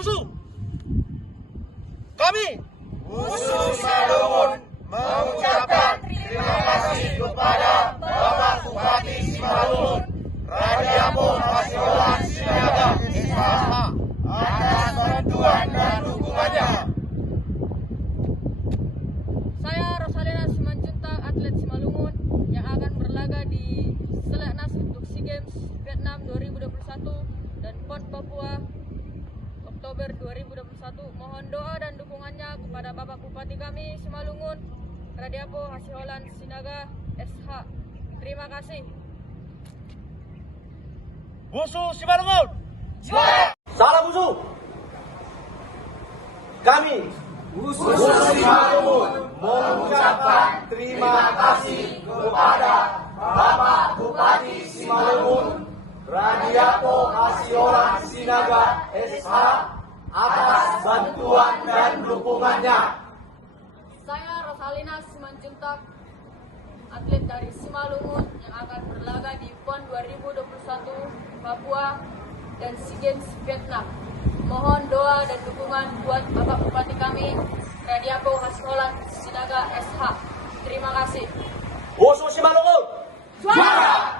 Musuh. Kami Musuh Simalungun mengucapkan terima kasih kepada Bapak Bupati Simalungun, Radiapo Hasiolan Sinaga SH atas bantuan dan dukungannya. Saya Rosalina Simanjuntak, atlet Simalungun yang akan berlaga di Seleknas untuk SEA Games Vietnam 2021 dan PON Papua Oktober 2021. Mohon doa dan dukungannya kepada Bapak Bupati kami Simalungun, Radiapo Hasiolan Sinaga SH. Terima kasih. Musuh Simalungun. Juara! Salam musuh. Kami Musuh Simalungun mengucapkan terima kasih kepada Bapak Bupati Simalungun, Radiapo Hasiolan Sinaga SH atas bantuan dan dukungannya. Saya Rosalina Simanjuntak, atlet dari Simalungun yang akan berlaga di PON 2021 Papua dan SEA Games Vietnam. Mohon doa dan dukungan buat Bapak Bupati kami, Radiapo Hasiolan Sinaga SH. Terima kasih. musuh Simalungun. Juara!